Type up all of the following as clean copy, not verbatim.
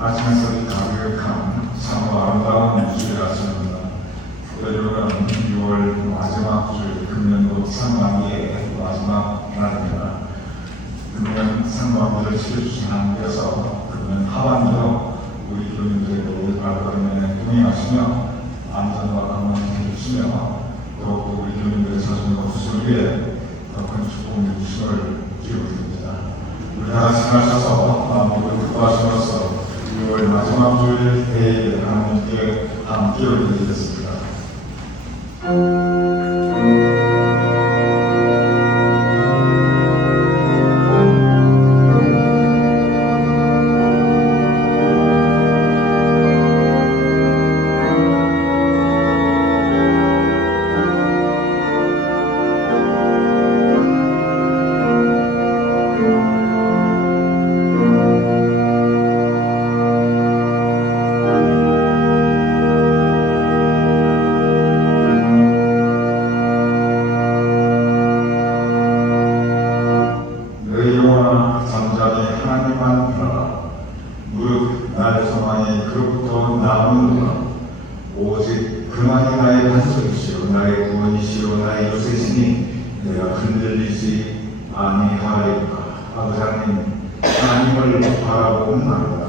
아침에서 가득한 참 아름다운 주일이었습니다. 오늘은 6월 마지막 주일, 금년도 상반기의 마지막 날입니다. 금년 상반기를 치러주신 하나님께서 금년 하반기로 우리 교인들에게 우리 발걸음에 동행하시며 안전과 건강을 해주시며 더욱더 우리 교인들의 자손과 후손을 위해 더 큰 축복을 주심을 기도드립니다. 우리 다 같이 하셔서 마음으로 기도하시면서 6월 마지막 주일 회의에 하나님께 함께 올려드리겠습니다. 의로와 잠잠히 하나님만 바라라. 무릇 나의 소망이 그로부터 나오는구나. 오직 그만이 나의 반석이시요 나의 구원이시요 나의 요새시니 내가 흔들리지 아니하리로다. 아버지 하나님, 하나님을 바라보옵나이다.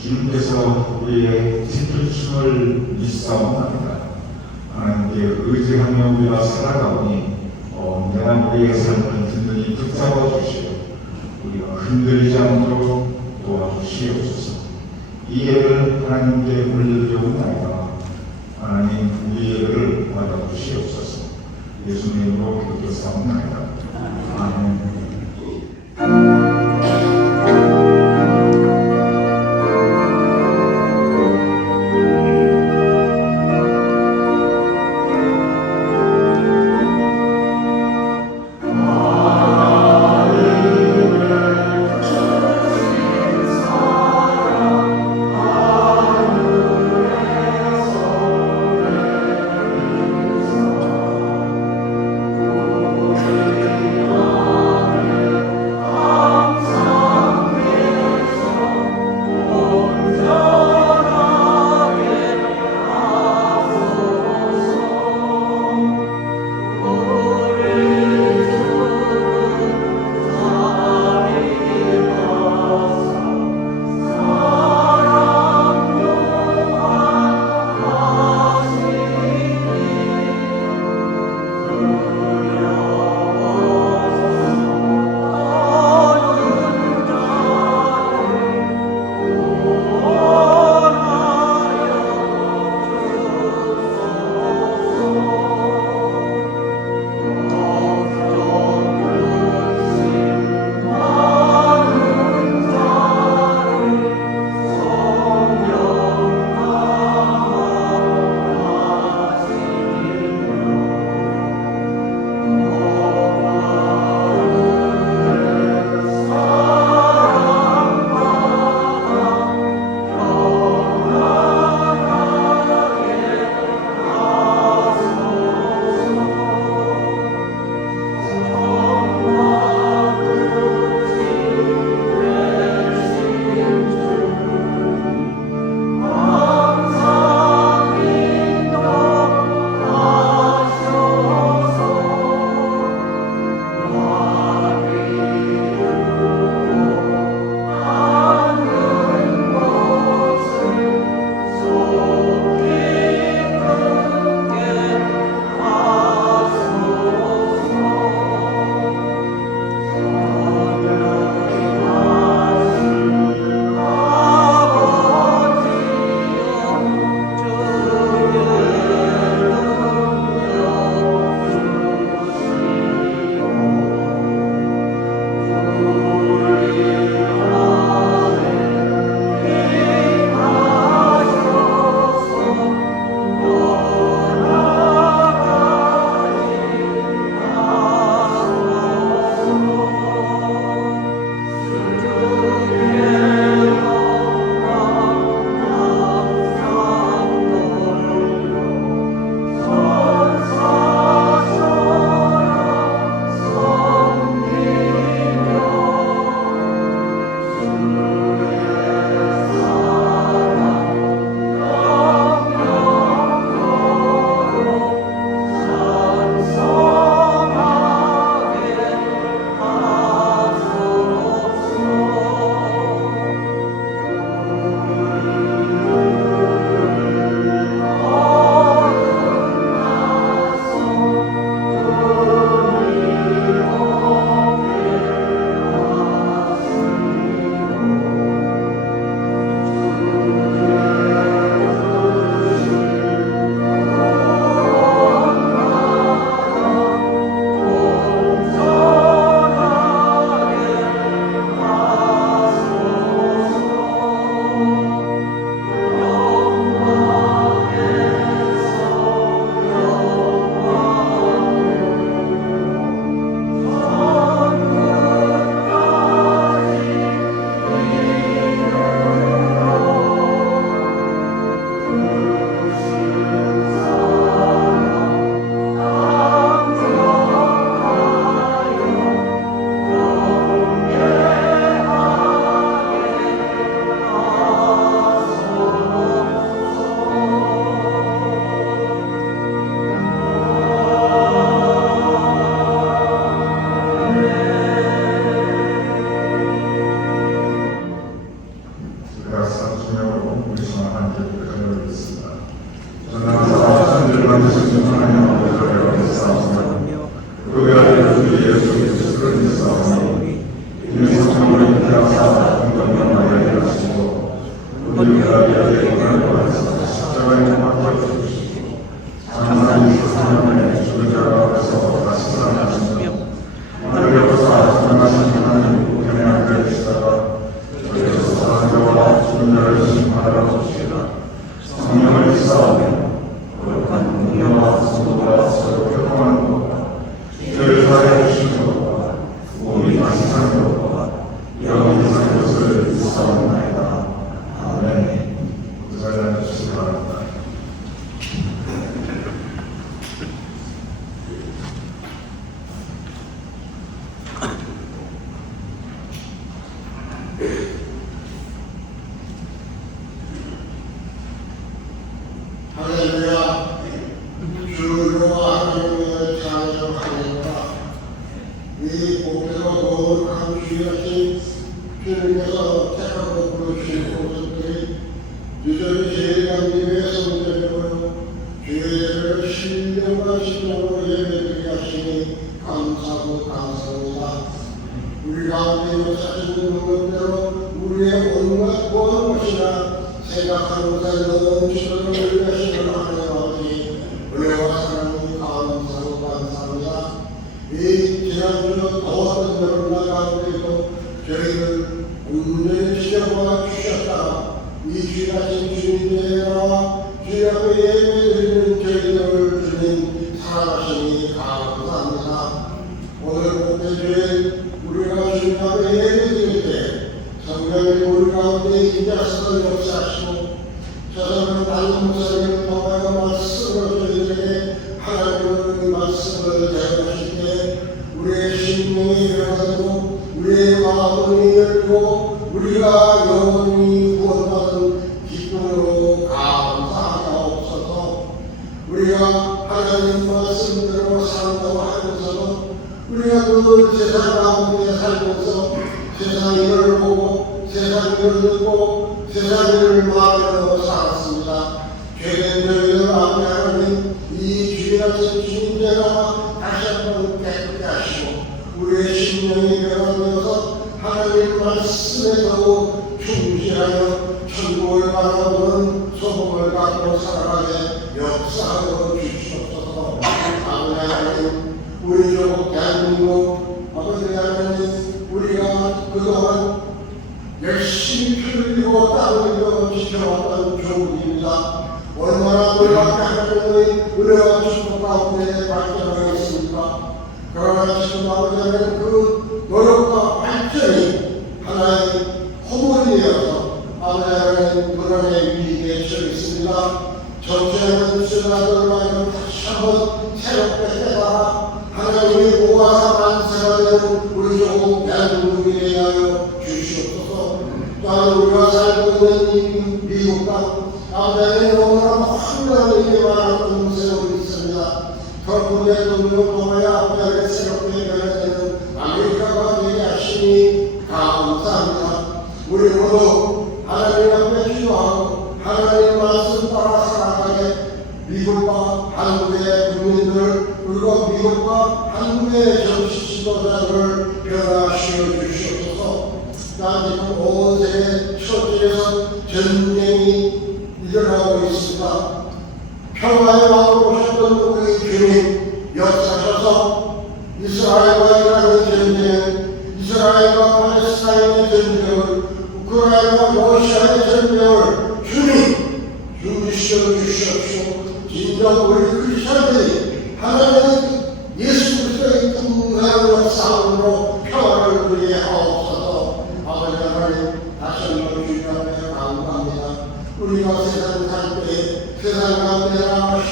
주님께서 우리의 지켜주심을 믿사옵나이다. 하나님께 의지하며 우리가 살아가오니 언제나 우리의 삶을 든든히 붙잡아 주시고 우리가 흔들리지 않도록 도와주시옵소서. 이 예를 하나님께 올려드리옵나이다. 하나님, 우리 예를 받아주시옵소서. 예수님으로 기도하옵나이다. 아멘. 이 복되고 거룩한 주일같이 주님께서 택하고 부르신 곳들이 유전히 제일 강림의 성전이고요. 주의 예배를 신령과 신령으로 예배드리게 하시니 감사하고 감사합니다. 우리 가운데 역사하시는 것대로 우리의 온갖 모든 것이나 생각하는 것에 넘치도록 위하시는 하나님 아버지 은혜와 사랑이 감사하고 감사합니다. 이 지난주 더웠던 여름날 가운데도 저희를 온전히 지켜봐 주셨다. 이 주일하신 주님의 나와 주의 앞에 예배드리는 저희들을 주님 사랑하시니 감사합니다. 오늘 목회주에 우리가 주님 앞에 예배드릴 때 성령이 우리 가운데 임하셔서 역사하시고 저들은 다른 목사님을 통하여 말씀으로 저희들에게 하나님의 말씀을 대하실 때 우리의 심령이 변화되고 우리의 마음이 열리고 우리가 영원히 구원받은 기쁨으로 감사하옵소서. 우리가 하나님 말씀대로 산다고 하면서도 우리가 그 세상 가운데 살면서 세상 일을 보고 세상 일을 듣고 세상 일을 마음으로 살았습니다. 죄된 저희들 앞에 하나님 이 주일하신 주님께가 다시 한번 깨끗게 하시고 우리의 심령이 변화되어서 하나님 말씀에 더욱 충실하여 천국을 바라보는 소망을 갖고 살아가게 역사하여 주시옵소서. 아버지 하나님 우리 조국 대한민국 아버지 하나님 우리가 그동안 열심히 피를 흘리고 땀을 흘려 지켜왔던 조국입니다. 얼마나 놀랍게 하나님의 은혜와 축복 가운데 발전하겠습니까? 그러나 지금 아버지 하나님 그 노력과 발전이 하나의 허물이 되어서 아버지 하나님 불안의 위기에 처했습니다. 정치하는 신하들과 다시 한번 새롭게 깨달아 하나님의 모아서 만세가 되는 우리 조국 대한민국에 대하여 주시옵소서. 또한 우리가 살고 있는 이 미국 땅 아버지 너무나 황홀한 일이 많았던 세월이 있습니다. 덕분에 동료 동아의 앞에 새롭게 변화되는 아메리카가 되게 하시니 감사합니다. 우리 모두 하나님 앞에 기도하고 하나님 말씀 따라 살아가게 미국과 한국의 국민들 그리고 미국과 한국의 정치 지도자들을 변화시켜 주시옵소서. 나 지금 온 세계 초지에서 전쟁이 일어나고 있습니다. 평화의 왕으로 오셨던 우리 주님 역사하셔서 이스라엘과 이란의 전쟁, 이스라엘과 팔레스타인의 전쟁을, 우크라이나와 러시아의 전쟁을 주님 준비시켜 주시옵시고 진정 우리 크리스천들이 하나님 예수 그리스도의 풍성한 역사으로 평화를 누리게 하옵소서. 아버지 하나님 다시 한번 주님 앞에 감사합니다. 우리가 세상 살 때 세상 가운데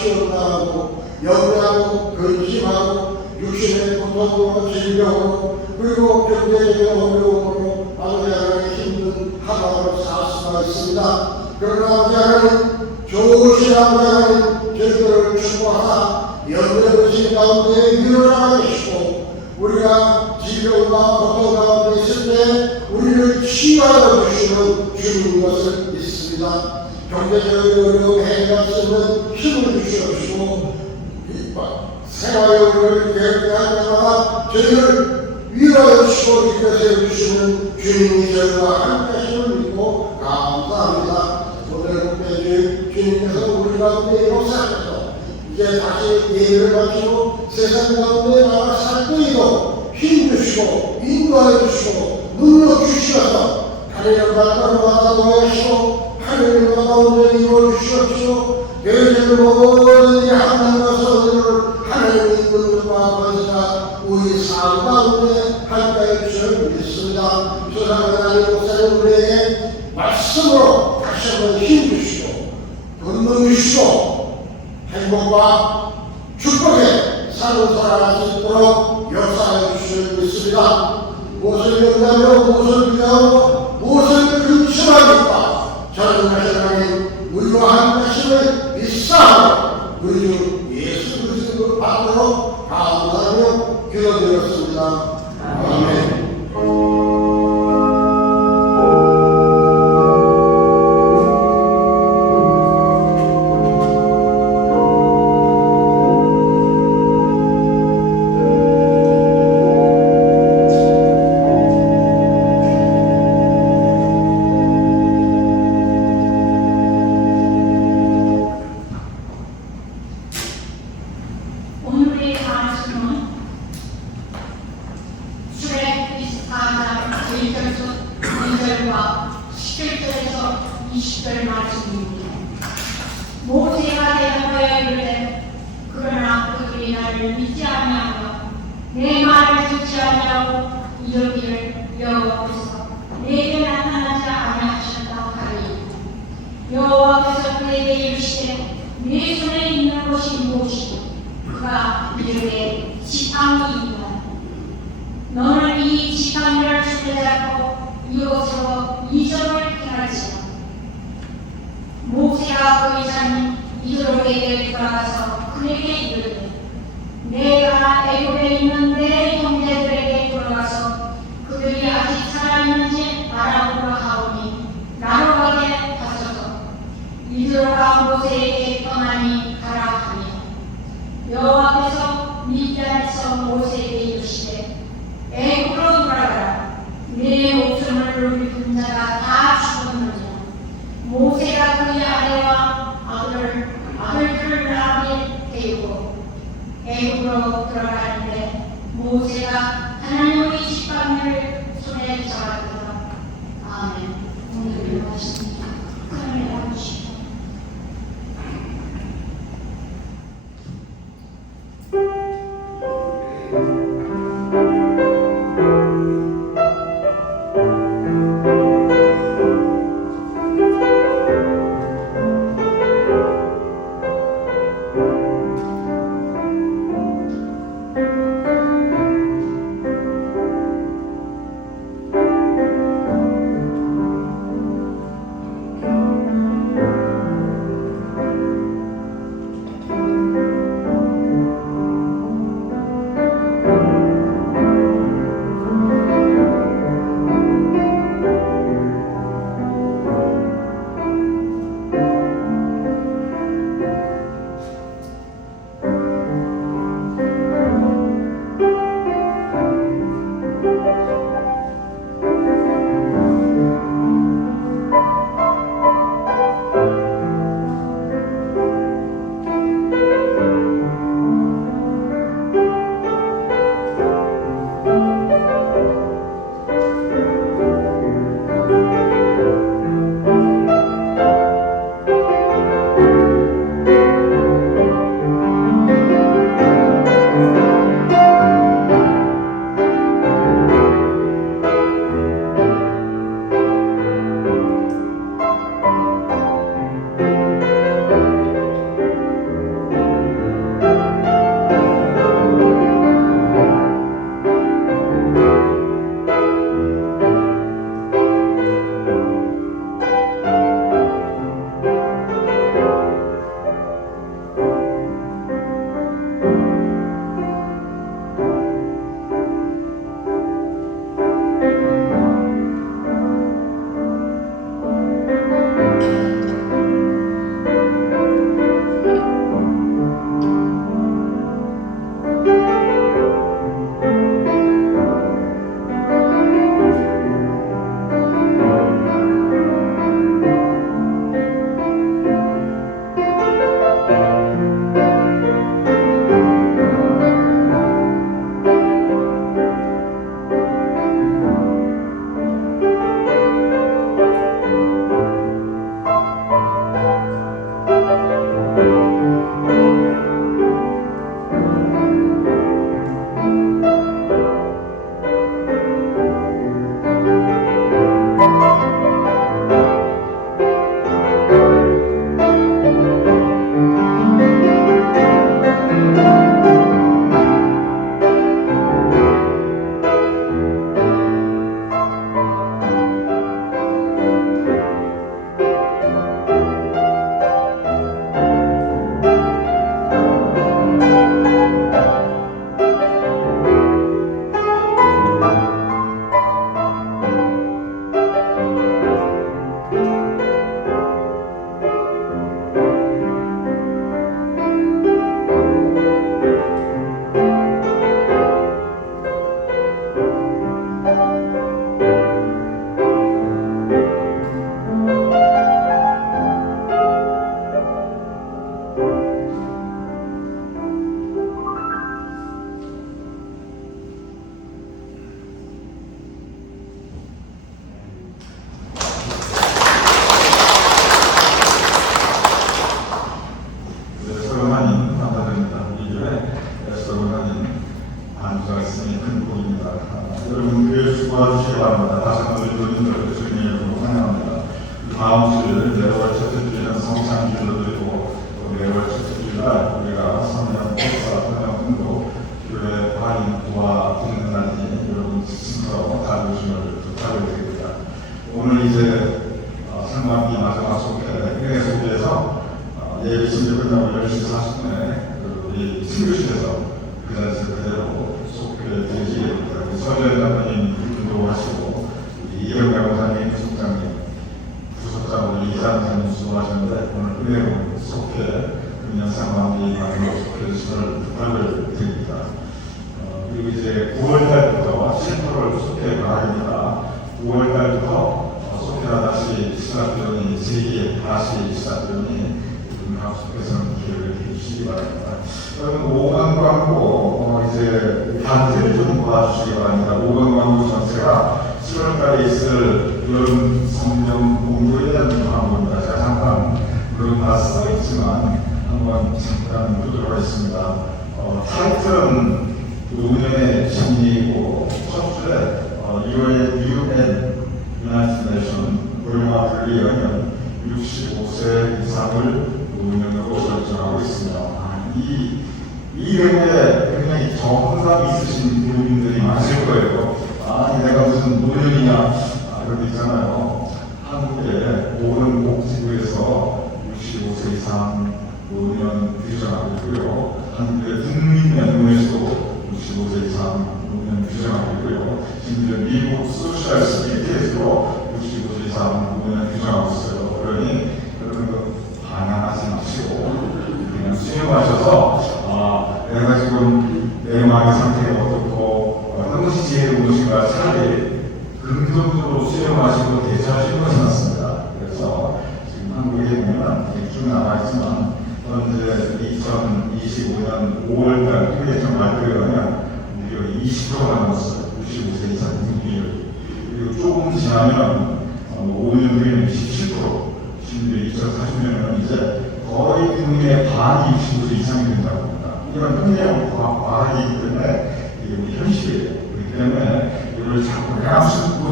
시험당하고 염려하고 근심하고 육신의 고통으로 질병으로 그리고 경제적인 어려움으로 아버지 하나님 힘든 하루를 살 수가 있습니다. 그러나 아버지 하나님 좋으신 아버지 하나님 저희들을 축복하사 염려의식 가운데 일어나게 하시고 우리가 질병과 고통 가운데 있을 때 우리를 치유하여 주시는 주님 것을 믿습니다. 경제적인 어려움 해결할 수 있는 힘을 주시옵시고 생활의 우리를 계획할 때마다 저희를 위로해 주시고 이끌어 세워주시는 주님이 저희와 함께 하심을 믿고 감사합니다. 오늘 목회주 주님께서 우리 가운데 역사하셔서 이제 다시 예배를 마치고 세상 가운데 나와 살 때에도 힘주시고 인도하여 주시고 능력 주시어서 하나님과 따로마다 노하시고 하나님과 가운데 이루어주시옵시고 교회를 모든 하나님과 서로를 하나님의 능력과 권세가 우리 삶 가운데 함께해 주시를 믿습니다. 조상의 하나님 목사님 우리에게 말씀으로 다시 한번 힘주시고 권능 주시고 행복과 축복에 사는 살아갈 수 있도록 역사해 주시를 믿습니다. 무엇을 연구하며 무엇을 비하고 무엇을 근심하니까 저는 하나님 우리와 함께 하심을 믿사하며 우리 주 예수 그리스도 앞으로 감사하며 기도드렸습니다. 1절과 11절에서 20절 말씀입니다. 모세가 대답하여 이르되 그러나 그들이 나를 믿지 아니하며 내 말을 듣지 아니하고 이르기를 여호와께서 내게 나타나지 아니하셨다 하리니 여호와께서 그에게 이르시되 네 손에 있는 것이 무엇이고 그가 이르되 지팡이이다. 너는 이 지팡이를 손에 잡고 이곳으로 이적을 행할지라. 모세가 그 이사는 이스라엘에게 돌아가서 그에게 이르되 내가 애굽에 있는 내 형제들에게 돌아가서 그들이 아직 살아있는지 알아보라 하오니 나로 가게 하소서. 이스라엘가 모세에게 떠나니 가라 하니 여호와께서 미디안에서 모세에게 이르시되 애굽으로 돌아가라. 내 목숨을 노리는 자가 다 죽었느니라. 모세가 그의 아내와 아들들을 나귀에 태우고 애굽으로 들어가는데 모세가 하나님의 지팡이를 손에 잡았더라. 아멘. 오늘의 말씀입니다. 하나님 아버지. 여러분 교회 수고하시기 바랍니다. 다시 한번 교인들 주님으로 환영합니다. 다음 주일 매월 첫째 주일은 성찬주일로 드리고 매월 첫째 주일날 우리가 성령 목사 헌영도 교회 과인 도와드리는 날이니 여러분 지침으로 다루심을 부탁드립니다. 오늘 이제 상반기 마지막 속회 회의 속에서 예배 준비 끝나고 10시 40분에 우리 친구실에서 그 자리에서 그대로 속회 되기에 서재 장로님 인도하시고 이영경 목사님, 부속장님, 부속장으로 이장장님 수고하셨는데 오늘 은혜로 속회 금년 상반기 마지막 속회 주시를 부탁을 드립니다. 그리고 이제 9월달부터 7월 속회 가입니다. 9월달부터 속회가 다시 시작되니 제2의 다시 시작되니 각 속회에서는 기회를 해주시기 바랍니다. 여러분 5강 광고 이제 단체를 좀 봐주시기 바랍니다. 5강 광고 전체가 7월달에 있을 여름 성령 공부에 대한 광고입니다. 제가 잠깐 물론 다 써있지만 한번 잠깐 보도록 하겠습니다. 타이틀은 노년의 심리이고 첫 줄에 UN United Nations 고령화 분리연령 65세 이상을 노년으로 설정하고 있습니다. 이 경우에 굉장히 정답이 있으신 분들이 많으실 거예요. 내가 무슨 노년이냐 그런 게 있잖아요. 한국의 모든 복지부에서 65세 이상 노년 규정하고 있고요. 한국의 국민연금에서도 65세 이상 노년 규정하고 있고요. 심지어 미국 소셜 시큐리티에서도 65세 이상 노년 규정하고 있어요. 그러니 여러분 반항하지 마시고 그냥 수용하셔서 내가 지금 내 마음의 상태가 어떻고 어떤 지혜로 무엇인가 차라리 긍정적으로 수용하시고 대처하시는 것이 낫습니다. 그래서 지금 한국에 보면 쭉 나와있지만 현재 2025년 5월달 통계청 발표에 의하면 무려 20%가 넘었어요. 65세 이상 국민율. 그리고 조금 지나면 5년 후에는 17%, 심지어 2040년에는 이제 거의 국민의 반이 65세 이상이 된다고 합니다. 이런 통계형 과학이기 때문에 이게 우리 현실이에요. 그렇기 때문에 이걸 자꾸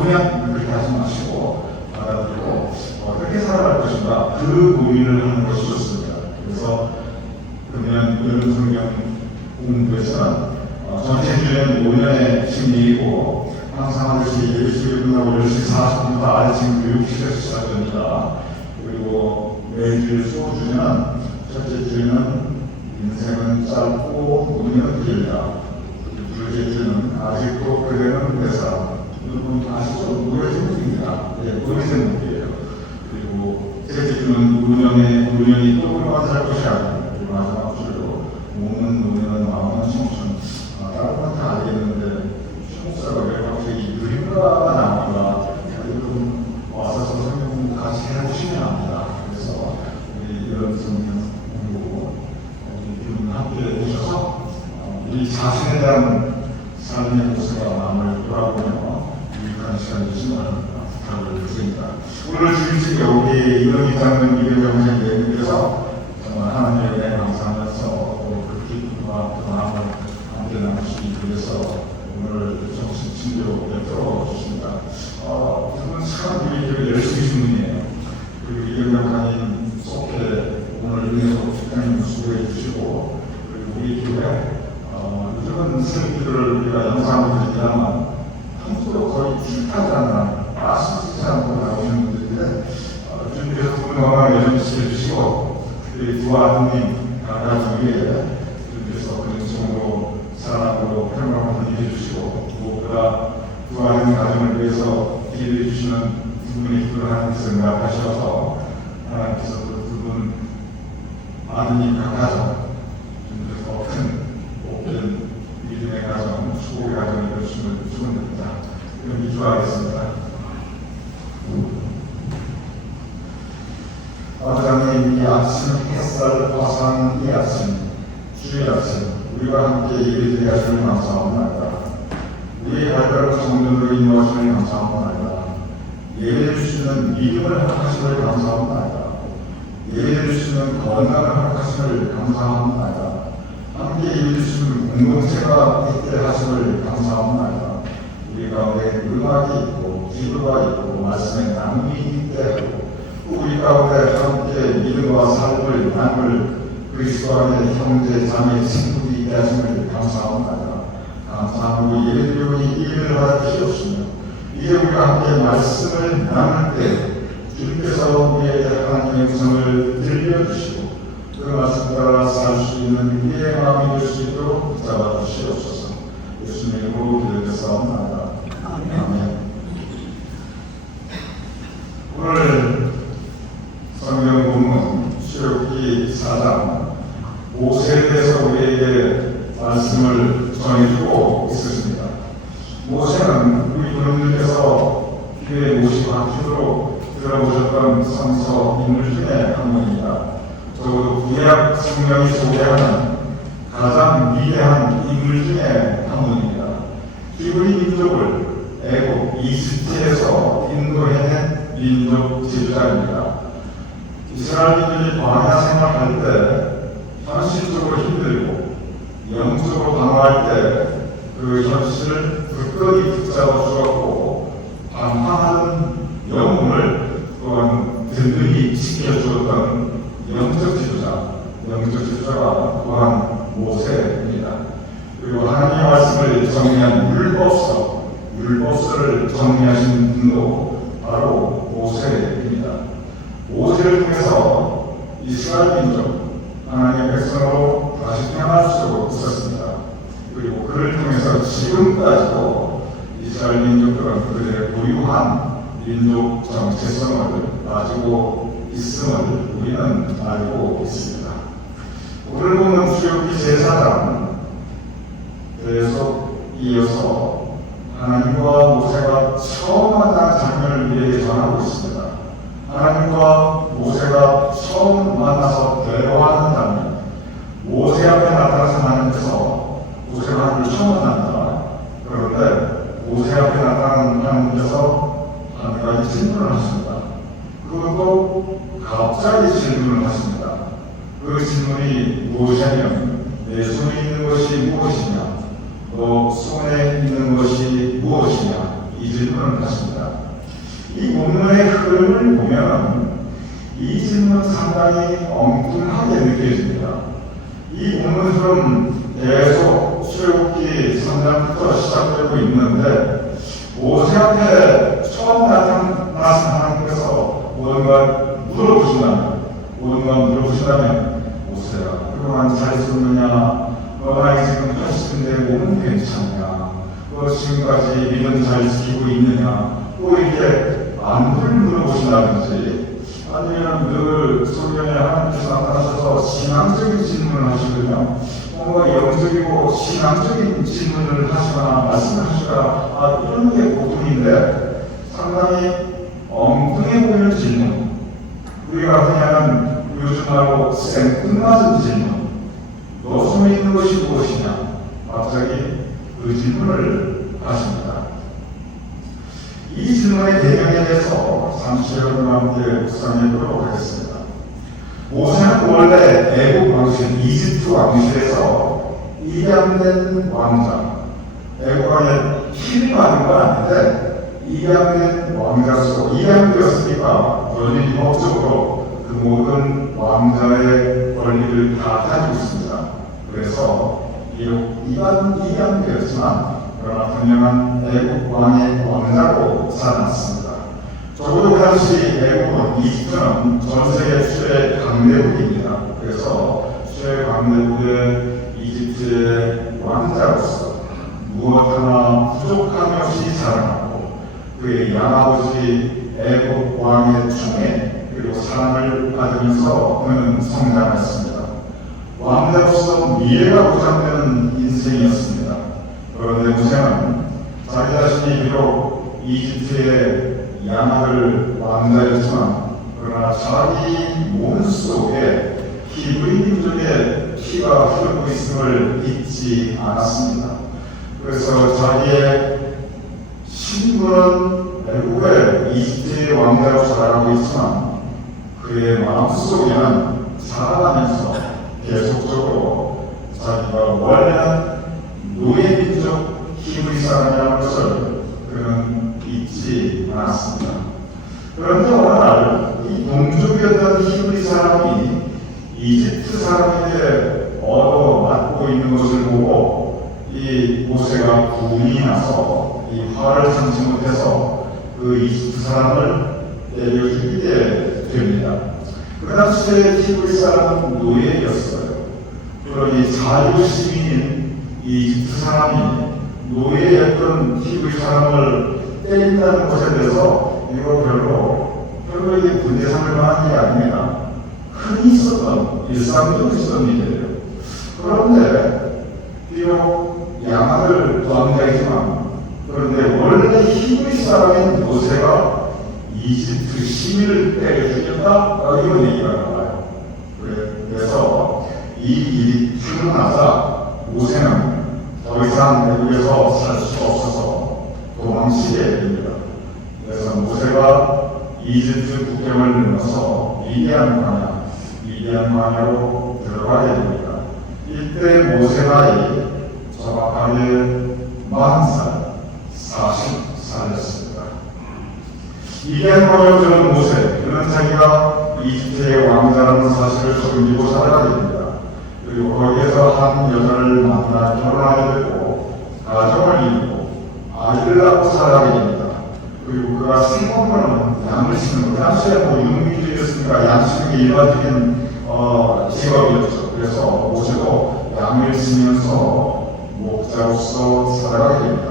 그냥 그렇게 하지 마시고 받아들이고 어떻게 살아갈 것인가 그 고민을 하는 것이 좋습니다. 그래서 그러면 여름 성경 공부에서는 전체 주제는 5년의 심리이고 항상 10시, 10시 끝나고 10시 40분부터 아침 교육실에서 시작됩니다. 그리고 매주 수업주제는 첫째 주제는 인생은 짧고 노년은 길다. 둘째 주제는 아직도 그대는 내 사람. 여러분 아시죠? 노래 제목입니다. 노래 제목이에요. 그리고 셋째 주는 노년이 또 얼마나 살 것이 아닙니다. 그리고 마지막 주로 몸은 노년은 마음은 청춘. 다른 건 다 알겠는데 청사가 왜 갑자기 유행가가 나오는가? 여러분 와서 성경 공부 같이 해주시면 합니다. 그래서 우리 이런 성경 공부 함께 해주셔서 우리 자신에 대한 삶의 모습과 마음을 돌아보며 유익한 시간 되시면 부탁을 드립니다. 오늘 주일식에 우리 이런 장면 이병정 예배에서 정말 하나님의 은혜 감사하면서 그 기쁨과 그 마음을 함께 나누시기 위해서 오늘 정신 친교 옆으로 주십니다. 두분 참 우리 교회 열심히 주문이에요. 그리고 이병정 강인 속해 오늘 은혜로 축하님 수고해 주시고 그리고 우리 교회 요즘은 설교를 우리가 영상으로 듣지만 평소로 거의 출타지 않나 말씀듣지 않고 나오시는 분들인데 주님께서 두 분 건강 여전히 지켜주시고 특히 두 아드님 가까이 위에 주님께서 근성으로 사랑으로 평강을 해주시고 무엇보다 두 아드님 가정을 위해서 기도해 주시는 두 분의 기도를 하나님께서 응답하셔서 하나님께서 두 분 아드님 각 가정 주님께서 큰 복된 믿음의 가정, 축복의 가정을 이루시면 축원드립니다. 그럼 기도하겠습니다. 아버지 이 아침 햇살 화사한 이 아침 주의 아침 우리가 함께 예배드리게 하시는 감사합니다. 우리의 발걸음 성령으로 인도하시는 감사합니다. 예배해 주시는 믿음을 허락하심을 감사합니다. 예배해 주시는 건강을 허락하심을 감사합니다. 함께 예배해 주시는 공동체가 있게 하심을 감사합니다. 우리 음악이 있고 기도가 있고 말씀의 나눔이 있대요. 우리 가운데 함께 믿음과 삶을 나눌 그리스도 안에 형제 자매 친구들이 있게 하심을 감사합니다. 감사하고 예배드리고 이 일을 받아 주시옵시며 이제 우리가 함께 말씀을 나눌 때 주님께서 우리에게 하나님의 음성을 들려주시고 그 말씀 따라 살 수 있는 우리의 마음이 될 수 있도록 붙잡아 주시옵소서. 예수님의 이름으로 기도드렸사옵나이다. 아멘. 오늘 성경 본문 출애굽기 4장 모세에 대해서 우리에게 말씀을 전해주고 있었습니다. 모세는 우리 부모님께서 교회 모시고 학교로 들어보셨던 성서 인물 중에 한 분입니다. 적어도 구약 성경이 소개하는 가장 위대한 인물 중에 한 분입니다. 히브리 민족을 애국 이집트에서 인도해낸 민족 지도자입니다. 이스라엘 민족이 광야 생활할 때 현실적으로 힘들고 영적으로 방황할 때 그 현실을 굳건히 붙잡아 주었고 방황하는 영혼을 또한 든든히 지켜주었던 영적 지도자가 또한 모세입니다. 그리고 하나님의 말씀을 정리한 율법서를 정리하신 분도 바로 모세입니다. 모세를 통해서 이스라엘 민족, 하나님의 백성으로 다시 태어날 수 있었습니다. 그리고 그를 통해서 지금까지도 이스라엘 민족들은 그들의 고유한 민족 정체성을 가지고 있음을 우리는 알고 있습니다. 오늘 보는 출애굽기 제4장 계속 이어서 하나님과 모세가 처음 만난 장면을 우리에게 전하고 있습니다. 하나님과 모세가 처음 만나서 대화하는 장면. 모세 앞에 나타나서 하나님께서 모세가 하나님을 처음 만난다. 그런데 모세 앞에 나타나는 하나님께서 한 가지 질문을 하십니다. 그것도 갑자기 질문을 하십니다. 그 질문이 무엇이냐면 내 손에 있는 것이 무엇이냐, 너 손에 있는 것이 무엇이냐, 이 질문을 하십니다. 이 본문의 흐름을 보면 이 질문은 상당히 엉뚱하게 느껴집니다. 이 본문 흐름 계속 출애굽기 3장부터 시작되고 있는데 모세 앞에 처음 나타나신 하나님께서 뭔가 물어보신다면 모세야 그동안 잘 있었느냐, 너가 지금 80인데 몸은 괜찮냐, 너 지금까지 믿음 잘 지키고 있느냐, 또 이렇게 안부를 물어보신다든지 아니면 늘 성경에 하나님께서 나타나셔서 신앙적인 질문을 하시거든요. 뭔가 영적이고 신앙적인 질문을 하시거나 말씀을 하시거나 이런 게 보통인데 상당히 엉뚱해 보이는 질문, 우리가 그냥 요즘 말로 생뚱맞은 질문, 너 손에 있는 것이 무엇이냐, 갑자기 그 질문을 하십니다. 이 질문의 배경에 대해서 잠시 여러분과 함께 묵상해 보도록 하겠습니다. 모세는 원래 애국 왕실, 이집트 왕실에서 입양된 왕자, 애국 왕에 힘이 많은 건 아닌데 입양된 왕자로서 입양되었으니까 본인이 법적으로 그 모든 왕자의 권리를 다 가지고 있습니다. 그래서 비록 입양되었지만 그러나 분명한 애국 왕의 왕자로 살아났습니다. 적어도 그 당시 애국은 이집트는 전 세계 최대 강대국입니다. 그래서 최강대국의 이집트의 왕자로서 무엇 하나 부족함이 없이 자라났고 그의 양아버지 애국 왕의 충에 그리고 사랑을 받으면서 그는 성장했습니다. 왕자로서 미래가 보장되는 인생이었습니다. 그런데 모세는 자기 자신이 비록 이집트의 양아들 왕자였지만 그러나 자기 몸 속에 히브리 민족의 피가 흐르고 있음을 잊지 않았습니다. 그래서 자기의 신분은 애국의 이집트의 왕자로 살아가고 있지만 그의 마음속에는 살아가면서 계속적으로 자기가 원래는 노예 민족 히브리 사람이라는 것을 그는 분이 나서 이 화를 참지 못해서 그 이집트 사람을 때려 죽이게 됩니다. 그 당시에 히브리 사람은 노예였어요. 그러니 자유시민인 이 이집트 사람이 노예였던 히브리 사람을 때린다는 것에 대해서 이거 별로 이게 문제 삼을 만한 게 아닙니다. 흔히 있었던 일상적으로 있었던 일이에요. 그런데 비록 야만을 도망자이지만 그런데 원래 히브리 사람인 모세가 이집트 시민을 때려 죽였다? 이런 얘기가 나와요. 그래서 이 일이 드러나자 모세는 더 이상 내국에서 살 수가 없어서 도망치게 됩니다. 그래서 모세가 이집트 국경을 넘어서 미디안 광야로 들어가게 됩니다. 이때 모세 나이 정확하게 40살, 40살이었습니다. 미디안 광야로 들어온 모세, 그는 자기가 이집트의 왕자라는 사실을 숨기고 살아가게 됩니다. 그리고 거기에서 한 여자를 만나 결혼하게 되고 가정을 이루고 아이를 낳고 살아가게 됩니다. 그리고 그가 생업으로는 양을 치는 것, 당시에 유목민주였으니까 양 치는 게 일반적인 직업이었죠. 그래서 모세도 양을 치면서 목자로서 살아가게 됩니다.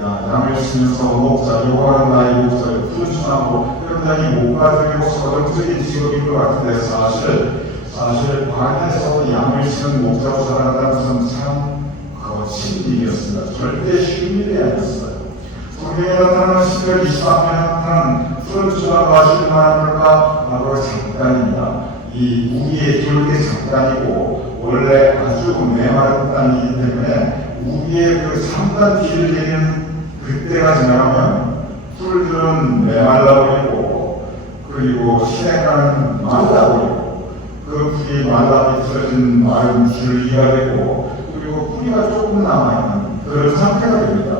양을 치면서 목자, 요구하는 나의 목자, 푸른춤하고 굉장히 목가적이고 서정적인 직업인 것 같은데 사실 광야에서 양을 치는 목자로 살아간다는 것은 참 거친 일이었습니다. 절대 쉬운 일이 아니었어요. 성경에 나타나는 10절 23절에 나타나는 푸른 추나가 실만한 바로 잠깐입니다. 이 우기의 기울기 잠깐이고 원래 아주 메마른 땅이기 때문에 우기의 그 잠깐 비를 내리는 그때가 지나가면 풀들은 메말라버리고 그리고 시냇가는 말라버리고 그 풀이 말라 비틀어진 마른 줄기가 되고 그리고 뿌리가 조금 남아있는 그런 상태가 됩니다.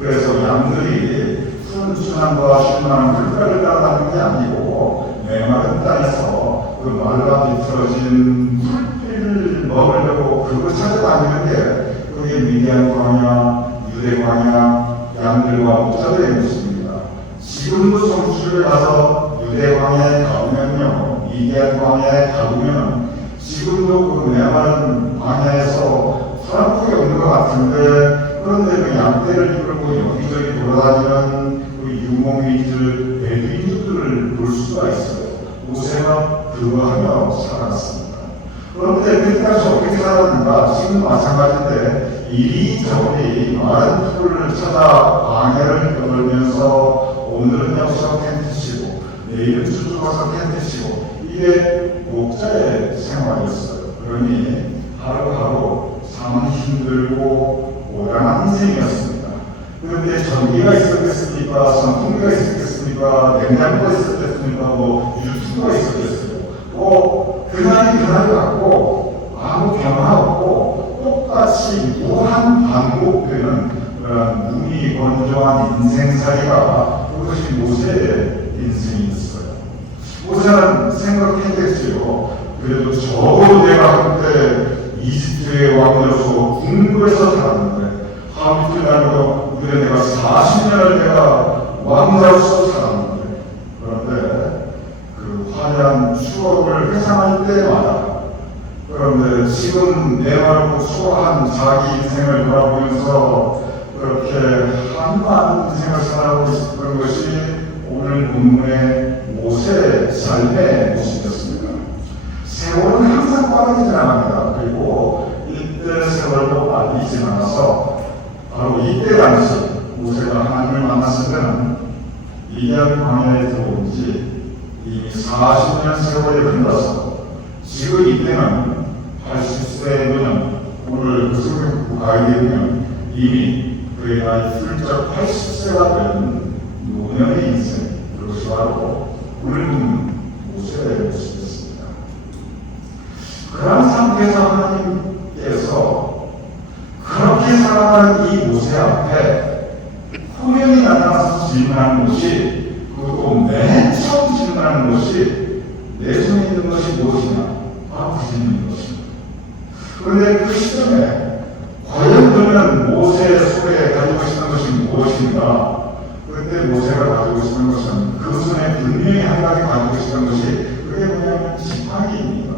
그래서 양들이 푸른 순환과 실만한 물가를 따라가는 게 아니고 메마른 땅에서 그 말라 비틀어진 풀뿌리를 먹으려고 그걸 찾아다니는데 그게 미디안 광야, 유대 광야, 양들과 목자들의 모습입니다. 지금도 성수를 가서 유대 광야에 가보면요, 미디안 광야에 가보면 지금도 그 메마른 광야에서 사람들이 없는 것 같은데 그런데 그 양떼를 이끌고 여기저기 돌아다니는 그 유목민들, 베두인들을 볼 수가 있어요. 모세가 그거 하며 살아갔습니다. 그런데 그때까지 어떻게 살았는가? 지금 마찬가지인데 이리저리 마른 풀을 찾아 광야를 떠돌면서 오늘은 여기서 텐트 치고 내일은 저쪽 가서 텐트 치고 이게 목자의 생활이었어요. 그러니 하루하루 참 힘들고 오랜한 인생이었습니다. 그런데 전기가 있었겠습니까? 선풍기가 있었겠습니까? 냉장고가 있었겠습니까? 유튜브가 있었겠어요. 그날이 같고 아무 변화 없고 똑같이 무한 반복되는 그런 눈이 건조한 인생살이가 그것이 모세의 인생이었어요. 모세는 생각했겠지요. 그래도 적어도 내가 한때 이집트의 왕으로서 궁궐에서 살았는데 하루이틀날도 그래 내가 40년을 내가 왕자로서 살았는데 그런데 그 화려한 추억을 회상할 때마다 그런데 지금 메마르고 초라한 자기 인생을 돌아보면서 그렇게 한반 인생을 살아가고 있었던 것이 오늘 본문의 모세의 삶의 모습이었습니다. 세월은 항상 빠르게 지나갑니다. 그리고 이때 세월도 빨리 지나가서 바로 이때 당시 모세가 하나님을 만났을 때는 미디안 광야에 들어온 지 이미 40년 세월이 흘러서 지금 이때는 80세 노년, 오늘 그 성경 가이드에 보면 이미 그의 나이 훌쩍 80세가 된 노년의 인생, 그것이 바로 오늘 모세의 모습이었습니다. 그런 상태에서 하나님께서 그렇게 살아가는 이 모세 앞에 후면이 나타나서 질문하는 것이 그것도 맨 처음 질문하는 것이 내 손에 있는 것이 무엇이냐? 바로 그 질문인 것입니다. 그런데 그 시점에 과연 그러면 모세의 손에 달려 그때 모세가 가지고 있었던 것은 그 손에 분명히 한 가지 가지고 있었던 것이 그게 뭐냐면 지팡이입니다.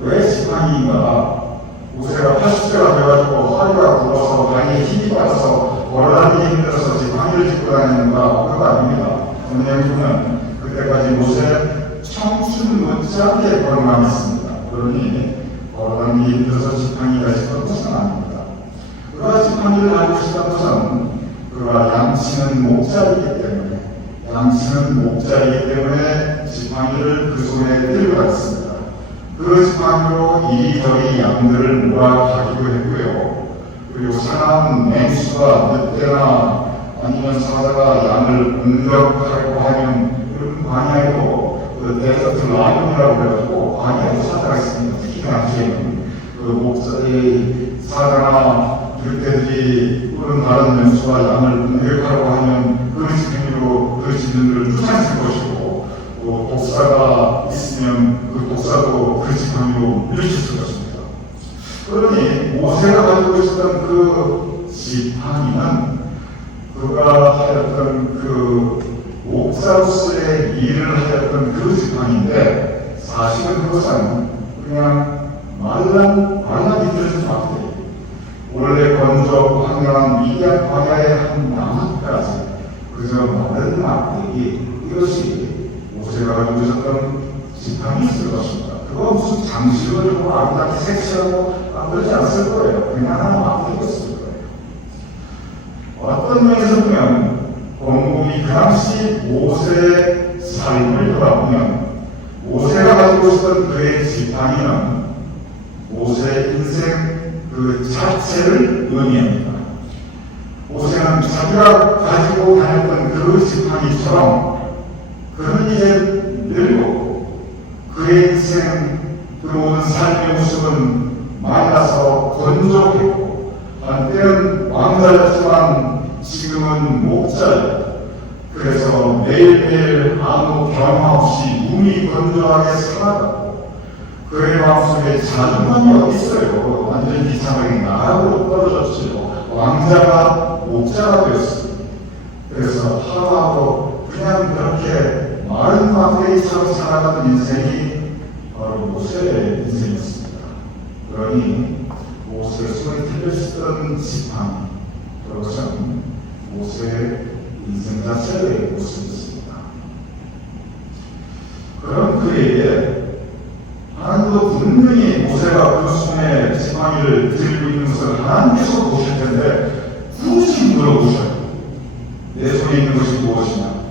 왜 지팡이인가? 모세가 80세가 돼가지고 허리가 굴러서 다리에 힘이 빠져서 걸어다니기 힘들어서 지팡이를 짚고 다니는가? 그거 아닙니다. 왜냐하면 보면 그때까지 모세 청춘 못지않게 걸음만 있습니다. 그러니 걸어다니기 힘들어서 지팡이가 있었던 것은 아닙니다. 그가 지팡이를 가지고 있었던 것은 그가 양치는 목자이기 때문에 지팡이를 그 손에 들고 갔습니다. 그 지팡이로 이리저리 양들을 몰아가기도 했고요. 그리고 사나운 맹수가 늑대나 아니면 사자가 양을 공격하려고 하면 그런 광야에도 그 데서트 라이온이라고 해가지고 광야에도 사자가 있습니다. 특히 당시에는 그 목자의 사자나 늑대들이 그런 다른 맹수가 양을 공격하려고 하면 그 지팡이로 그 지능을 쫓아낼 것이고 또 독사가 있으면 그 독사도 그 지팡이로 물리칠 것입니다. 그러니 모세가 가지고 있었던 그 지팡이는 그가 하였던 그 목사로서의 일을 하였던 그 지팡이인데 사실은 그것은 그냥 말라비틀에서 막대 원래 건조 황량한 미디안 광야의 한 나뭇가지 그저 마른 막대기 이것이 모세가 가지고 있었던 지팡이였을 것입니다. 그거 무슨 장식을 뭐 아름답게 색칠하고 만들지 않았을 거예요. 그냥 하나 막대기였을 거예요. 어떤 면에서 보면 본문이 그 당시 모세의 삶을 돌아보면 모세가 가지고 있었던 그의 지팡이는 모세의 인생 그 자체를 의미합니다. 모세는 자기가 가지고 다녔던 그 지팡이처럼 그는 이제 늙고 그의 인생 그 모든 삶의 모습은 말라서 건조했고 한때는 왕자였지만 지금은 목자예요. 그래서 매일매일 아무 변화 없이 몸이 건조하게 살아가고 그의 마음속에 자존감이 어디 있어요? 완전히 비참하게 나락으로 떨어졌지요. 왕자가 목자가 되었습니다. 그래서 하루하루 그냥 그렇게 마른 막대기처럼 살아가는 인생이 바로 모세의 인생이었습니다. 그러니 모세의 손에 들려있었던 지팡이 그것은 모세의 인생 자체의 모습이었습니다. 그런 그에게 하나님도 분명히 모세가 그 손에 지팡이를 들고 있는 것을 하나님께서 보실 텐데 굳이 물어보셔요. 내 손에 있는 것이 무엇이냐?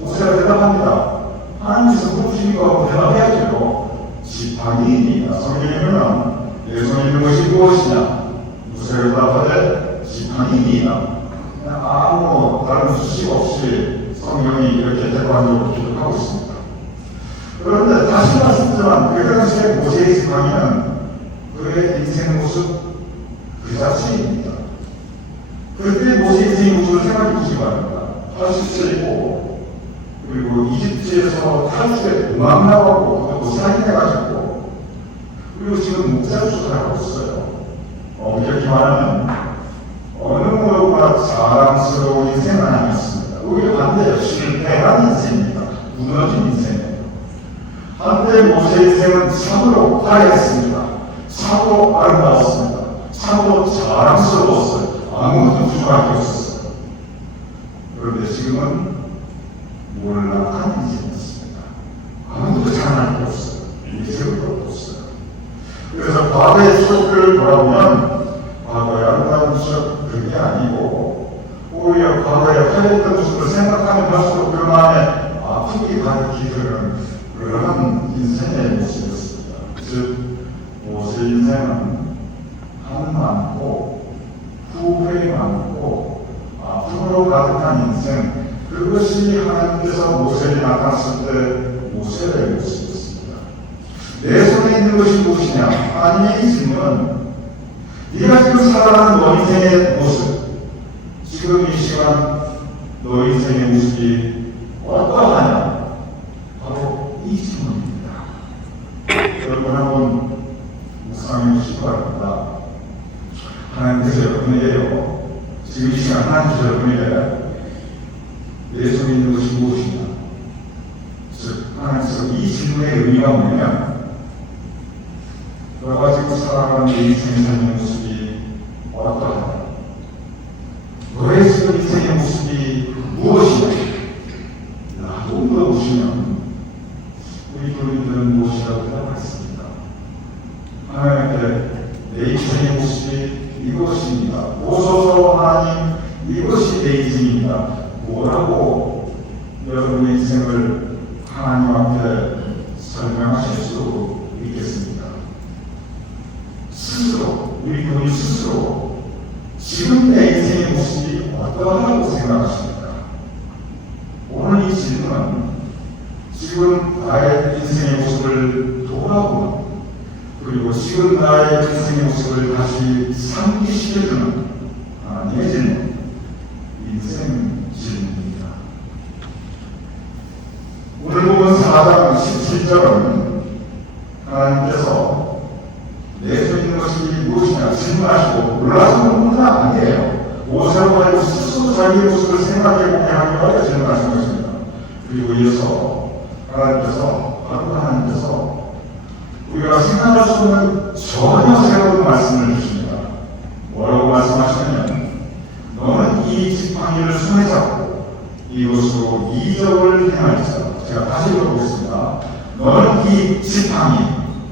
모세가 대답합니다. 하나님께서 물으시니까 하고 대답해야죠. 지팡이입니다. 성경에는 내 손에 있는 것이 무엇이냐? 모세가 대답하되 지팡이입니다. 그냥 아무 다른 수식 없이 성경이 이렇게 대관적으로 기록하고 있습니다. 그런데 다시 말씀드리지만 그 당시에 모세의 지팡이는 그의 인생 모습 그 자체입니다. 그때 모세의 인생 모습을 생각해 보시기 바랍니다. 80세이고 그리고 이집트에서 탈출에 도망나가고 그것도 살인해가지고 그리고 지금 목자로서 살아가고 있어요. 이렇게 말하면 어느 모두가 자랑스러운 인생은 아니었습니다. 오히려 반대예요. 실패한 인생입니다. 무너진 인생이에요. 한때 모세의 인생은 참으로 화려했습니다. 참으로 아름다웠습니다. 참으로 자랑스러웠어요. 아무것도 부족한 게 없었어요. 그런데 지금은 몰락한 인생이었습니다. 아무것도 잘할 게 없어요. 인생도 없어요. 그래서 과거의 추억들을 돌아보면 과거의 아름다운 추억 그게 아니고 오히려 과거의 화려했던 모습을 생각하면 할수록 그 마음에 아프게 가득히는 그런 인생의 모습이었습니다. 즉 모세 인생은 한 많고 후회 많고 아픔으로 가득한 인생 그것이 하나님께서 모세에게 나타났을 때 모세의 모습이었습니다. 내 손에 있는 것이 무엇이냐? 하나님의 질문은 네가 지금 살아가는 너 인생의 모습 지금 이 시간 너 인생의 모습이 어떠하냐? 바로 이 질문입니다. 여러분 한번 묵상해 주시기 바랍니다. 하나님께서 여러분에게요 지금 이 시간 하나님께서 여러분에게 내 속에 있는 것이 무엇이냐? 즉, 하나님께서 이 질문의 의미가 뭐냐면, 너가 지금 살아가는 내 인생의 삶의 모습이 어떠하냐? 너의 지금 인생의 모습이 무엇이냐? 라고 물어보시면 우리 교인들은 무엇이라고 대답하겠습니까? 하나님께 내 인생의 모습이 이것입니다. 보소서 하나님, 이것이 내 인생입니다. 뭐라고 여러분의 인생을 하나님 앞에 설명하실 수 있겠습니까? 스스로, 우리 교인 스스로 지금 내 인생의 모습이 어떠하다고 생각하십니까? 오늘 이 질문은 지금 나의 인생의 모습을 돌아보는, 그리고 지금 나의 인생의 모습을 다시 상기시켜주는 하나님의 질문, 인생 질문입니다. 오늘 보면 4장 17절은 하나님께서 내 속에 있는 것이 무엇이냐 질문하시고 놀라서 묻는 건 아니에요. 모세로 가지고 스스로 자기의 모습을 생각해보게 하기 위하여 질문하신 것입니다. 그리고 이어서 하나님께서 우리가 생각할 수 없는 전혀 새로운 말씀을 주십니다. 뭐라고 말씀하시냐면, 너는 이 지팡이를 손에 잡고 이것으로 이적을 행할지어다. 제가 다시 읽어보겠습니다. 너는 이 지팡이,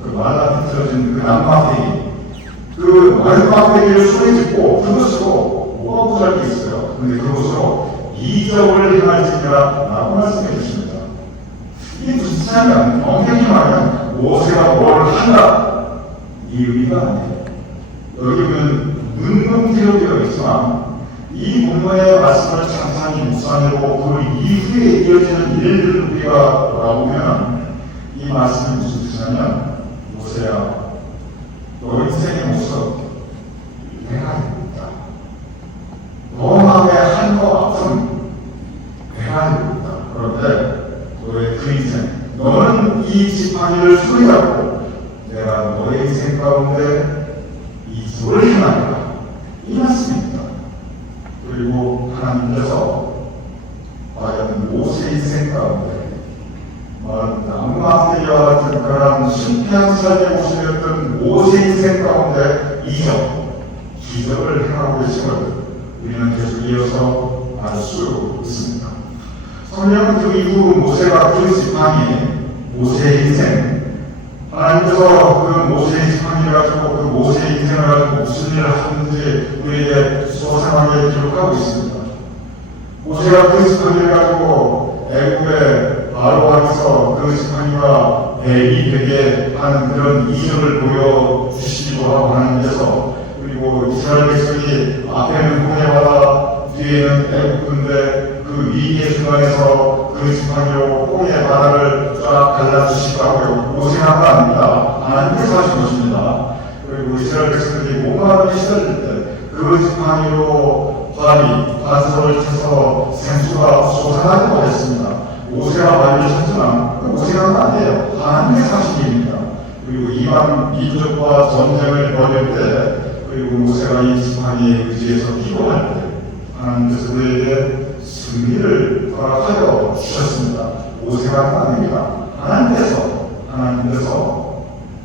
그 말라 비틀어진 그 나무막대기, 그 나무막대기를 손에 짚고 그것으로 뭐가 부잘 게 있어요. 근데 그것으로 이적을 행할지니라 라고 말씀해 주십니다. 이게 무슨 뜻이냐면, 엄격히 말하면 모세가 뭘 한다, 이 의미가 아니에요. 여기 보면 문명대로 되어 있지만 이 본문의 말씀을 찬찬히 묵상하고 그 이후에 이어지는 일들을 우리가 돌아보면 이 말씀이 무슨 뜻이냐면, 모세야, 너 인생의 모습 내가 알고 있다. 너 마음의 한거 아픔 내가 알고 있다. 그런데 너의 그 인생, 너는 이 지팡이를 손에 잡고 내가 너의 인생 가운데 이적을 행하리라. 이 말씀입니다. 그리고 하나님께서 과연 모세 인생 가운데 나무막대기와 같은 그런 실패한 삶의 모습이었던 모세 인생 가운데 기적을 행하고 계심을 우리는 계속 이어서 알 수 있습니다. 성경은 그 이후 모세가 그 지팡이, 모세의 인생, 하나님께서 그 모세의 지팡이를 가지고 그 모세의 인생을 가지고 무슨 일을 하는지 우리에게 소상하게 기록하고 있습니다. 모세가 그 지팡이를 가지고 애국의 바로왕에서 그 지팡이가 뱀이 되게 하는 그런 이적을 보여주시기도 하고 하나님께서, 그리고 이스라엘 백성이 앞에는 홍해바다, 뒤에는 애국군대, 그 위기의 순간에서 그 지팡이로 홍해 바다를 쫙 갈라주시기도 하고요. 모세가 한 거 아닙니다. 하나님께서 하신 것입니다. 그리고 이스라엘 백성들이 목마름에 시달릴 때 그 지팡이로 반석을 쳐서 생수가 솟아나기도 했습니다. 모세가 말리셨지만 그 모세가 한 거 아니에요. 하나님께서 하신 일입니다. 그리고 이방 민족과 전쟁을 벌일 때, 그리고 모세가 이 지팡이의 의지에서 기도할 때 하나님께서 그에게 승리를 허락하여 주셨습니다. 모세가 한 거 아닙니다. 하나님께서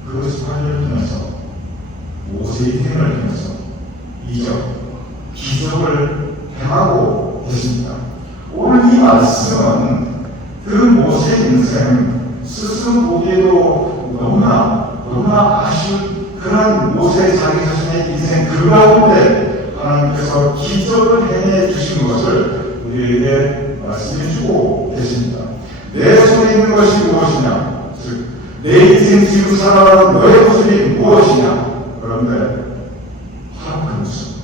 그 지팡이를 통해서 모세의 인생을 통해서 기적을 행하고 계십니다. 오늘 이 말씀은 그 모세의 인생 스스로 보기에도 너무나 아쉬운 그런 모세의 자기 자신의 인생 그 가운데 하나님께서 기적을 행해 주신 것을 우리에게 말씀해 주고 계십니다. 내 손에 있는 것이 무엇이냐? 즉, 내 인생 지금 살아가는 너의 모습이 무엇이냐? 그런데 바로 그 모습,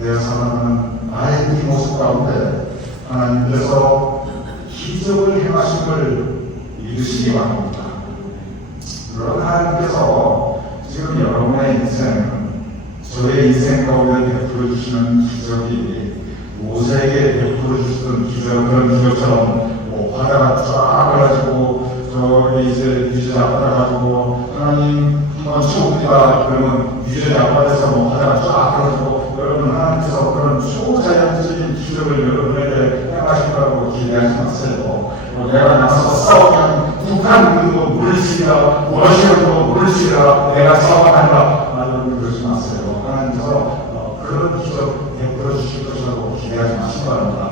내가 살아가는 나의 이 모습 가운데 하나님께서 기적을 행하심을 믿으시기 바랍니다. 물론 하나님께서 지금 여러분의 인생, 저의 인생 가운데 베풀어 주시는 기적이 모세에게 베풀어 주시던 그런 기적처럼 바다가 쫙 가지고 저기 이제 유전자 받아가지고 하나님 한번 쳐봅니다. 그러면 유전자 받아서 바다가 쫙 가지고 여러분 하나님께서 그런 초자연적인 기적을 여러분 그렇게 행하신다고 기대하지 마세요. 내가 나서서 싸우면 북한군도 물리치라, 러시아군도 물리치라, 내가 싸워간다. 그러지 마세요. 하나님께서 그런 기적 베풀어 주실 것이라고 기대하지 마시기 바랍니다.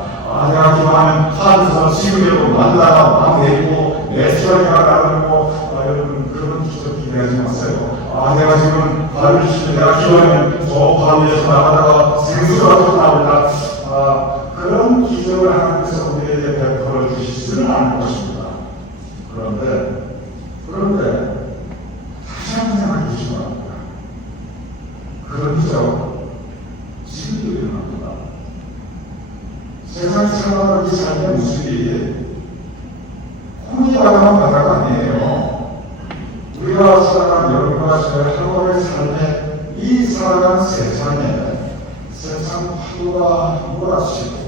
내가 기도하면 하늘에서 지구대로 만나가 막 내리고 매출하기가 나르고 여러분 그런 기적 기대하지 마세요. 내가 지금 발을 치면 내가 기도하면 저 발 위에서 나가다가 생수가 또 나온다. 그런 기적을 하나님께서 우리에게 베풀어 주시지는 않을 것입니다. 그런데 다시 한번 생각해 주시기 바랍니다. 그런 기적 지금도 일어납니다. 세상 살아가는 이 삶의 모습이 혼이 바다만 바다가 아니에요. 우리가 살아가는 여러분과 저의 하루의 삶에 이 살아가는 세상에 세상 파도가 몰아치고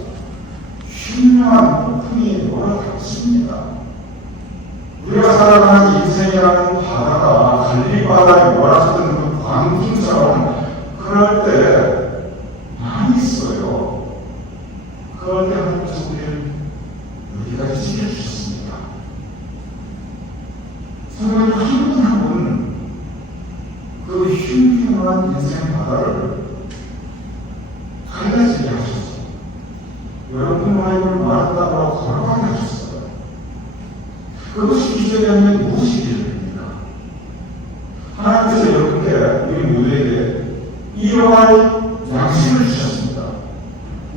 흉흉한 풍이 몰아닥칩니다. 우리가 살아가는 인생이라는 바다가 갈릴바다에 몰아치던 그 광풍처럼 그럴 때 많이 있어요. 그럴 때 하나님께서 우리를 여기까지 지켜주셨습니다. 성령님 한 분 한 분 그 흉흉한 인생 바다를 갈라지게 하셔서 여러분과 이걸 말한다고 걸어가게 하셨어요. 그것이 기적이 아니면 무엇이 기적입니까? 하나님께서 여러분께 우리 모두에게 이러한 양식을 주셨습니다.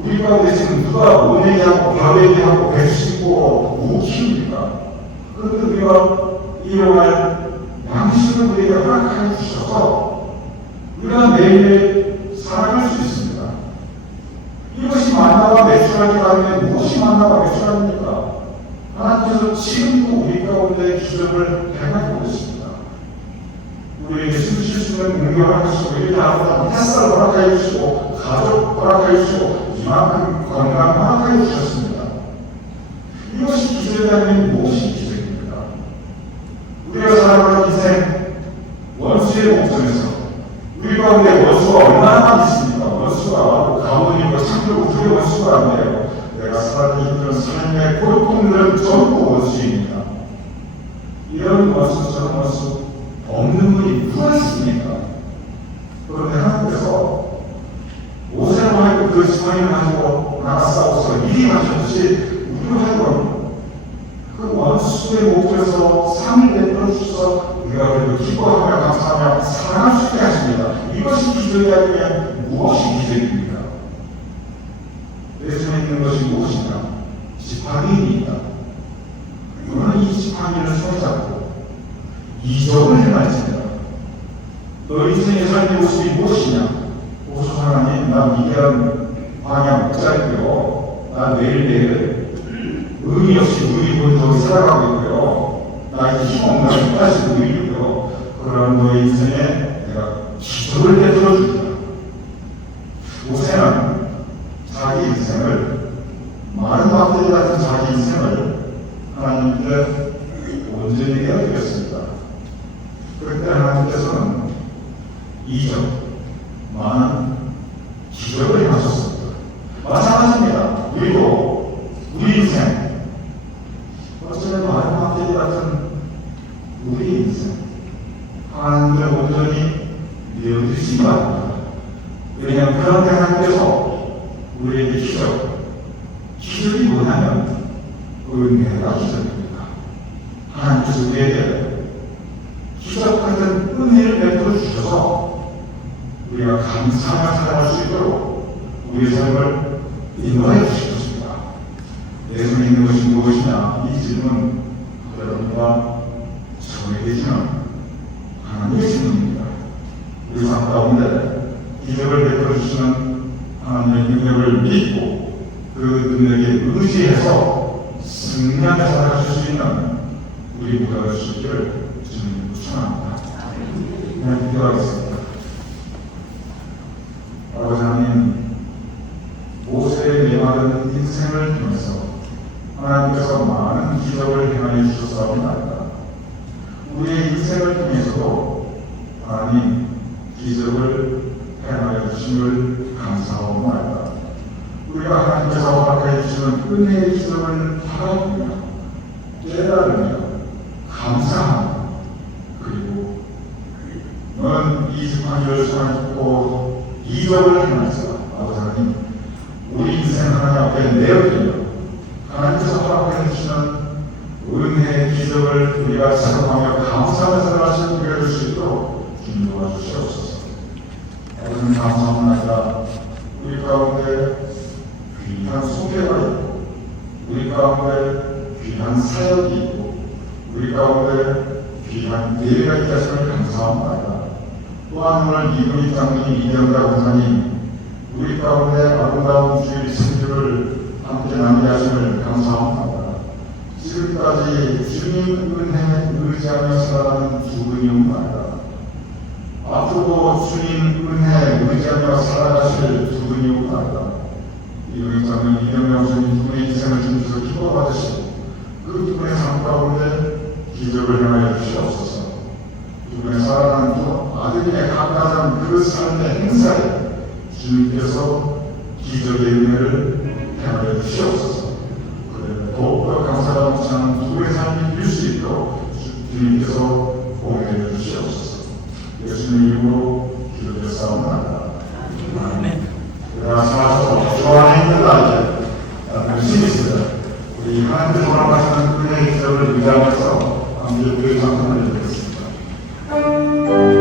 우리 가운데 지금 누가 오내기하고 벼베기하고 배수시고 무 키웁니까? 그런데 우리가 이러한 양식을 우리에게 허락하여 주셔서 우리가 매일매일 살아갈 수 있습니다. 이것이 만나가 매출하기가 아니면 무엇이 만나가 매출합니까? 하나님께서 지금도 우리 가운데 기적을 행하고 있습니다. 우리에게 숨쉴 수 있는 공격을 하시고 우리에게 아름다운 햇살 허락하여 주시고 가족 허락하여 주시고 이만큼 건강 허락하여 주셨습니다. 이것이 기적이 아니면 무엇이 기적입니까? 우리가 살아가는 인생 원수의 목전에서 우리 가운데 원수가 얼마나 있습니까? 원수가 가문이고 상대고 우리의 원수가 아니에요. 내가 살아가는 힘든 삶의 고통들은 전부 원수입니다. 이런 원수처럼 원수 없는 분이 누가 있습니까? 그런데 하나님께서 모세로 하여금 그 지팡이를 가지고 나가 싸워서 일이 하셨듯이 우리로 하여금 그 원수의 목에서 상을 내버려 주셔서 우리가 그래도 기뻐하며 감사하며 살아갈 수 있게 하십니다. 이것이 기적이 아니면 무엇이 기적입니까? 내 손에 있는 것이 무엇인가? 지팡이입니다. 너는 이 지팡이를 손잡고 이적을 행하였습니다. 너 인생의 삶의 모습이 무엇이냐? 오소 하나님, 나 위대한 방향 못 잡고요. 나 매일매일 의미 없이 의미 본적이 살아가고 있고요. 나 이제 힘없는 힘까지 의미고요. 그런 너의 인생에 내가 기적을 베풀어 줍니다. 모세는 자기 인생을 많은 박대기 같은 자기 인생을 하나님께 온전히 내어드렸습니다. 그때 하나님께서는 이적, 많은 기적을 행하셨습니다. 마찬가지입니다. 우리도 우리 인생 어쩌면 많은 박대기 같은 우리 인생 하나님께 온전히 내어드리시기 바랍니다. 왜냐하면 그런 하나님께서 우리에게 기적이 뭐냐면 은혜가 기적입니다. 하나님께서 우리에게 기적 같은 은혜를 베풀어 주셔서 우리가 감사하며 살아갈 수 있도록 우리의 삶을 인도해 주실 것입니다. 내 손에 있는 것이 무엇이냐? 이 질문 여러분과 저에게 주는 하나님의 질문입니다. 우리 삶 가운데 기적을 베풀어 주시는 하나님의 능력을 믿고 그 능력에 의지해서 승리하며 살아가실 수 있는 우리 모두가 될 수 있기를 주님 축원합니다. 그냥 기도하겠습니다. 아버지 하나님, 모세의 메마른 인생을 통해서 하나님께서 많은 기적을 행하여 주셨사옵나이다. 우리의 인생을 통해서도 하나님 기적을 행하여 주심을 감사하옵나이다. 우리가 하나님께서 허락해 주시는 은혜의 기적을 바라보며 깨달으며 감사하며 그리고 너는 이 심판을 손안잡고 이적을 행하자. 아버지 하나님, 우리 인생 하나님 앞에 내어드리며 하나님께서 허락해 주시는 은혜의 기적을 우리가 체험하며 감사하며 살아가시는 우리가 될 수 있도록 주님 도와주시옵소서. 아버지는 감사합니다. 우리 가운데 귀한 소개가 있고 우리 가운데 귀한 사역이 있고 우리 가운데 귀한 예배가 있다 하심을 감사합니다. 또한 오늘 이분이 장로님 이경자 권사님 우리 가운데 아름다운 주일 생주를 함께 나누게 하심을 감사합니다. 지금까지 주님 은혜에 의지하며 살아가는 두 분이옵니다. 앞으로 주님 은혜에 의지하며 살아가실 두 분이옵니다. 이분이 장로님 이경자 권사님 두 분의 인생을 주님께서 기뻐받으시고 그 두 분의 삶 가운데 기적을 행하여 주시옵소서. 두 분의 사랑하는 두 아들의 각각은 그 삶의 행사에 주님께서 기적의 은혜를 행하여 주시옵소서. 더욱더 감사가 넘치는 두 분의 삶이 될 수 있도록 주님께서 공유해 주시옵소서. 예수님 이름으로 기도드렸사옵나이다. 아멘. 그러나 주 안에 있는 아이들 열심히 있습니다. 우리 하나님께서 허락하시는 은혜의 기적을 의지하면서 함께 우리의 상상을 드리겠습니다. Oh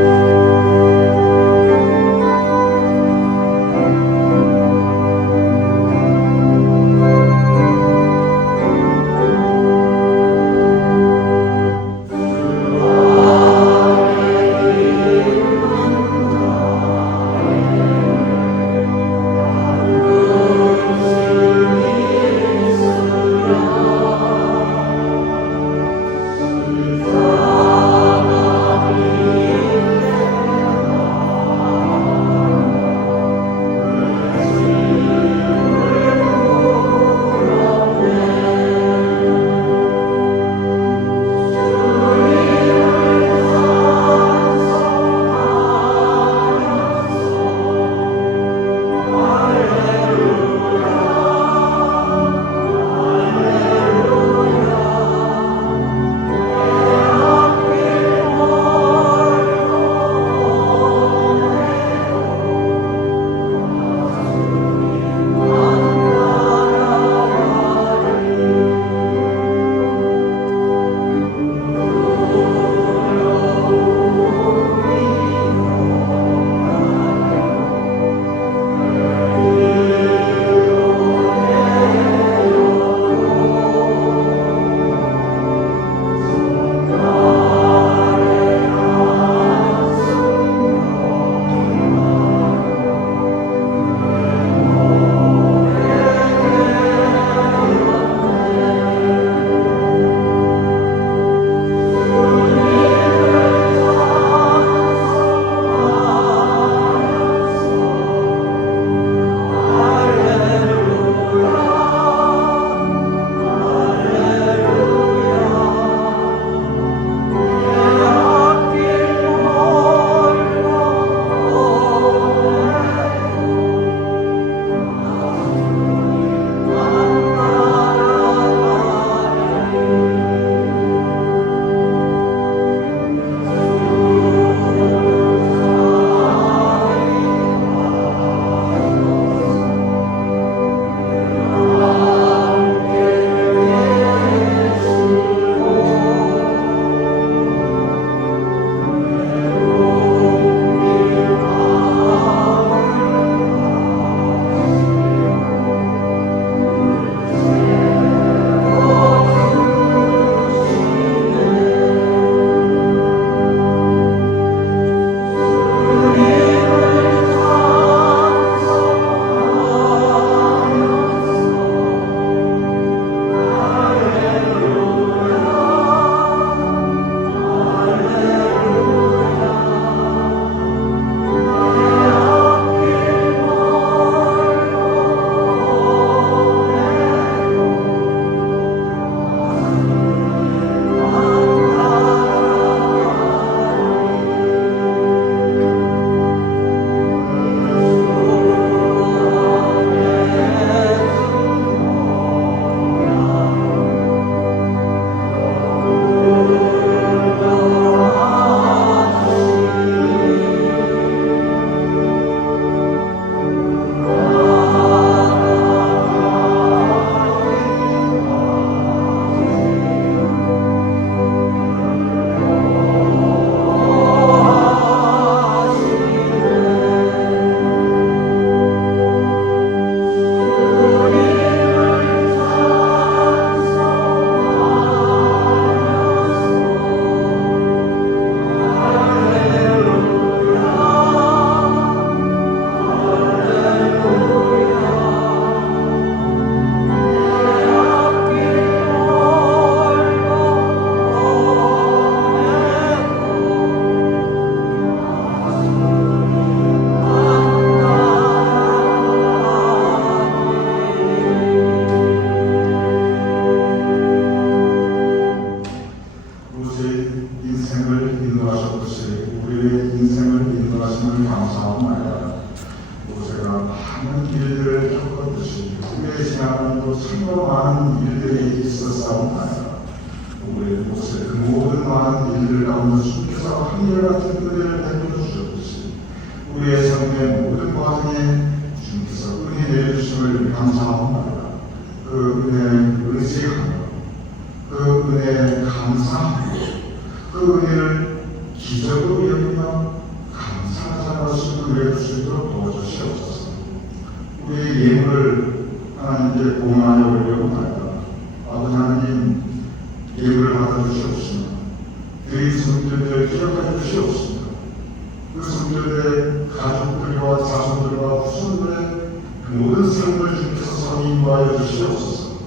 감사합니다. 모세가 많은 일들을 겪었듯이 우리의 생활에도 참으로 많은 일들이 있었사옵나이다. 우리 모세 그 모든 많은 일들 가운데 주께서 한결같은 은혜를 베풀어 주셨듯이 우리의 삶의 모든 과정에 주께서 은혜 내주심을 감사합니다. 그 은혜에 의지하며 그 은혜에 감사하고 그 은혜를 기적으로 여기며 감사하자 말씀을 누릴 수 있도록 도와주시옵소서. 우리의 예물을 하나님께 공헌하여 올려옵나이다. 아버지 하나님, 예물을 받아주시옵시며 그 성도들을 기억하여 주시옵시며 그 성도들의 가족들과 자손들과 후손들의 그 모든 삶을 주께서 선임하여 주시옵소서.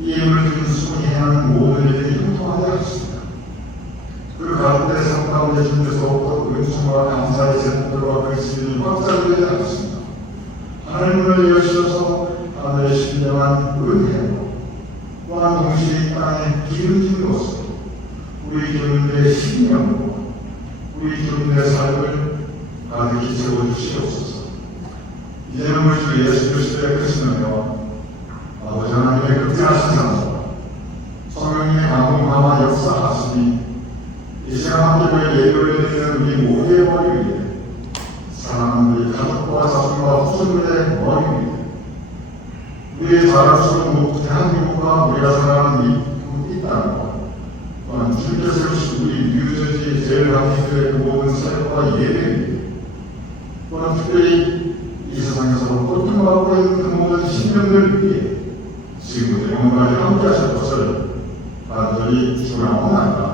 이 예물을 드린 수분이 행하는 모든 일들이 형통하게 하십니다. 그 가운데 삶 가운데 주께서 은총과 감사의 제목들과 그리스도를 꽉차게 하셨습니다. 하늘문을 여시어서 하늘의 신령한 은혜로 또한 동시에 이 땅에 기름진 것으로 우리 교인들의 신령으로 우리 교인들의 삶을 가득히 채워주시옵소서. 이제는 우리 주 예수 그리스도의 크신 은혜와 아버지 하나님의 극진하신 사랑과 성령님의 감동함과 역사하시니 이 시간 함께 예배를 드리는 우리 모두의 머리 위에 사랑하는 우리 가족과 자손과 후손들의 머리 위에 우리의 자랑스러운 대한민국과 우리가 살아가는 이 땅과 또한 주께서 세우신 우리 뉴저지 제일감리교회 그 모든 사역과 예배 위에 또한 특별히 이 세상에서 고통받고 있는 그 모든 신령들 위해 지금부터 영원까지 함께 하실 것을 간절히 축원하옵나이다.